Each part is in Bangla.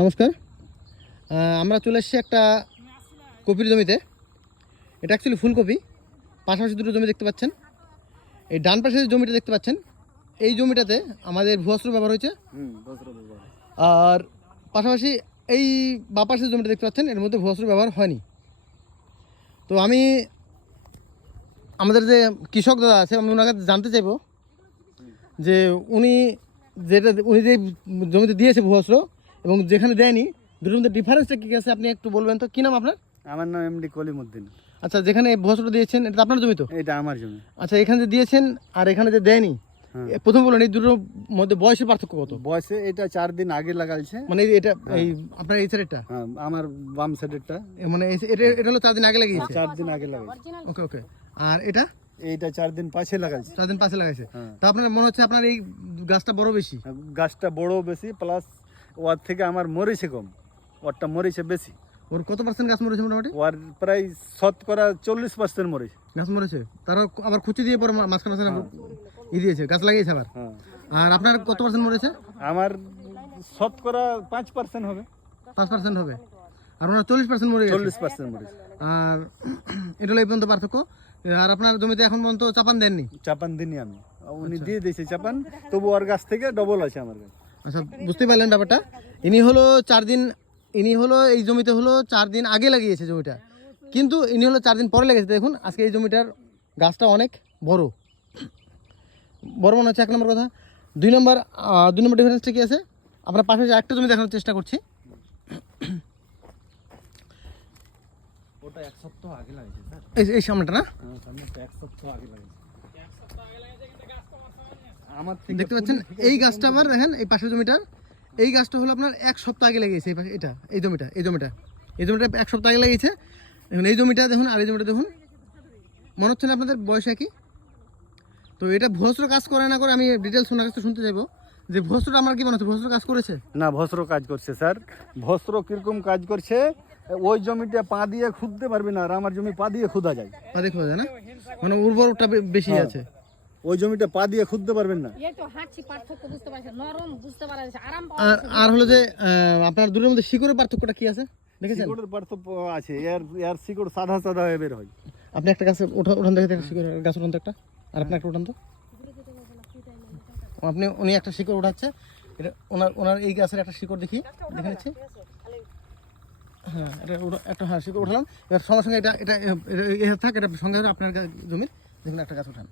নমস্কার। আমরা চলে এসেছি একটা কপির জমিতে। এটা অ্যাকচুয়ালি ফুলকপি। পাশাপাশি দুটো জমি দেখতে পাচ্ছেন। এই ডান পাশে যে জমিটা দেখতে পাচ্ছেন এই জমিটাতে আমাদের ভুয়াস্ত্র ব্যবহার হয়েছে। আর পাশাপাশি এই বাঁ পাশের জমিটা দেখতে পাচ্ছেন এর মধ্যে ভুয়াস্ত্র ব্যবহার হয়নি। তো আমি আমাদের যে কৃষক দাদা আছে আমি ওনার কাছে জানতে চাইব যে উনি যেটা উনি যে জমিতে দিয়েছে ভুয়াস্ত্র এবং যেখানে দেয়নি দুটোর মধ্যে ডিফারেন্সটা কী আছে আপনি একটু বলবেন তো? কী নাম আপনার? আমার নাম এমডি কলিমুদ্দিন। আচ্ছা যেখানে ভুয়াস্ত্র দিয়েছেন এটা আপনার জমি তো? এটা আমার জমি। আচ্ছা এখানে যে দিয়েছেন আর এখানে যে দেয়নি হ্যাঁ। প্রথম বলুন এই দুটোর মধ্যে বয়সের পার্থক্য কত? বয়সে এটা চার দিন আগে লাগাইছে। মানে এটা এই আপনার এই সাইডটা হ্যাঁ, আমার বাম সাইডেরটা মানে এই- এটা এটা হলো চার দিন আগে লাগিয়েছে? চার দিন আগে লাগাইছে। ওকে ওকে আর এটা? এইটা চার দিন পাশে লাগাইছে। চার দিন পাশে লাগাইছে। হ্যাঁ। তো আপনার মনে হচ্ছে আপনার এই গাছটা বড় বেশি? গাছটা বড় বেশি প্লাস ওর থেকে আমার মরেছে কম ওরটা মরেছে বেশি। ওর কত পার্সেন্ট গাছ মরেছে মোটামুটি? ওর প্রায় শতকরা চল্লিশ পার্সেন্ট মরেছে। গাছ মরেছে? তারা আবার খুঁচি দিয়ে পরে মাঝখানে মাঝখানে ই দিয়েছে গাছ লাগিয়েছে আবার? হ্যাঁ। আর আপনার কত পার্সেন্ট মরেছে? আমার শতকরা পাঁচ পার্সেন্ট হবে। পাঁচ পার্সেন্ট হবে। আর ওনার চল্লিশ পার্সেন্ট মরে চল্লিশ পার্সেন্ট মরেছে। আর এটা এই পর্যন্ত পার্থক্য। আর আপনার জমিতে এখন পর্যন্ত চাপান দেননি? চাপান দিনই আমি। উনি দিয়ে দিয়েছে চাপান তবু ওর গাছ থেকে ডবল আছে আমার কাছে আচ্ছা বুঝতে পারলেন ব্যাপারটা? ইনি হলো চার দিন ইনি হলো এই জমিতে হলো চার দিন আগে লাগিয়েছে জমিটা। কিন্তু ইনি হলো চার দিন পরে লেগেছে দেখুন আজকে এই জমিটার গাছটা অনেক বড়। বড় মনে হচ্ছে এক নম্বর কথা। দুই নম্বর দুই নম্বর ডিফারেন্সটা কি আছে? আমরা পাশে একটা জমি দেখানোর চেষ্টা করছি। ওটা এক সপ্তাহ আগে লাগিয়েছে এই এই সামনেটা না? এক সপ্তাহ আগে লাগিয়েছে। দেখতে পাচ্ছেন? এই গাছটা আবার দেখেন এই পাশের জমিটার। এই গাছটা হলো আপনার এক সপ্তাহ আগে লেগেছে এই পাশে এটা এই জমিটা এই জমিটা। এই জমিটা এক সপ্তাহ আগে লেগেছে। দেখুন এই জমিটা দেখুন আর এই জমিটা দেখুন। মনে হচ্ছে না আপনাদের বয়স একই? তো এটা ভুয়স্ত্র কাজ করে না করে আমি ডিটেলস ওনার কাছে শুনতে চাইব। যে ভুয়স্ত্রটা আমার কি মনে হচ্ছে ভুয়স্ত্র কাজ করেছে? না ভস্র কাজ করছে স্যার। ভস্র কীরকম কাজ করছে ওই জমিটা পা দিয়ে খুঁজতে পারবে না আর আমার জমি পা দিয়ে খুদা যায়। পা দিয়ে দেখো যায় না? মানে উর্বরটা বেশি আছে। ওই জমিটা পা দিয়ে খুঁজতে পারবেন না। এই তো হাঁটছি পার্থক্য বুঝতে পারছে নরম বুঝতে পারা যাচ্ছে। আরাম পাওয়া আর আর হলো যে আপনার দুটোর মধ্যে শিকড়ের পার্থক্যটা কি আছে? দেখেছেন? শিকড়ের পার্থক্য আছে। এর এর শিকড় সাদা সাদা হয়ে বের হয়। আপনি একটা গাছে উঠা উঠান দেখে শিকড় গাছ একটা? আর আপনি একটা উঠান তো? আপনি উনি একটা শিকড় উঠাচ্ছে। এটা ওনার ওনার এই গাছের একটা শিকড় দেখি। দেখে নিচ্ছি হ্যাঁ এটা একটা হ্যাঁ শিকড় উঠালাম। এবার সঙ্গে সঙ্গে এটা এটা থাক এটা সঙ্গে আপনার জমির দেখুন একটা গাছ উঠান।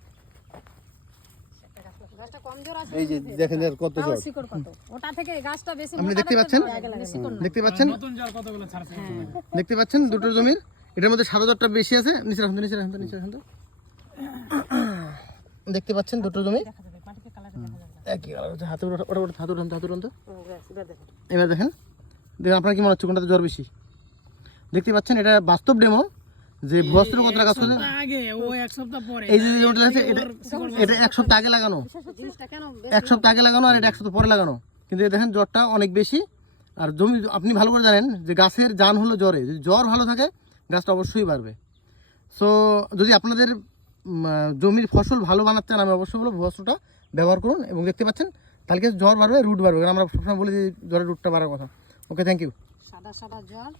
গাছটা কমজোর আছে এই যে দেখেন এর কত তাও শিকড় কত? ওটা থেকে গাছটা বেশি আপনি দেখতে দেখতে পাচ্ছেন? দেখতে পাচ্ছেন? দেখতে পাচ্ছেন দুটো জমির? এটার মধ্যে সাদা দরটা বেশি আছে। নিচে রাখুন তো, নিচে রাখুন তো, নিচে রাখুন দেখতে পাচ্ছেন দুটো জমি? একই কালার হাতে ওটা ওটা ওটা হাতে উঠান তো, হাতে উঠান তো এবার দেখেন। দেখুন। আপনার কি মনে হচ্ছে কোনটাতে জ্বর বেশি? দেখতে পাচ্ছেন এটা বাস্তব ডেমো যে ভুয়াস্ত্র কতটা কাজ করে আগে ও এক সপ্তাহ পরে। এই যে জমিটা আছে এটা এটা এক সপ্তাহ আগে লাগানো। এক সপ্তাহ আগে লাগানো আর এটা এক সপ্তাহ পরে লাগানো। কিন্তু দেখেন জ্বরটা অনেক বেশি। আর জমি আপনি ভালো করে জানেন যে গাছের জান হলো জ্বরে। যদি জ্বর ভালো থাকে গাছটা অবশ্যই বাড়বে। সো যদি আপনাদের জমির ফসল ভালো বানাতে চান আমি অবশ্যই বলব ভুয়াস্ত্রটা ব্যবহার করুন। এবং দেখতে পাচ্ছেন তাহলে জ্বর বাড়বে রুট বাড়বে। কারণ আমরা সবসময় বলি যে জ্বরের রুটটা বাড়ার কথা। ওকে থ্যাংক ইউ সাদা সাদা জল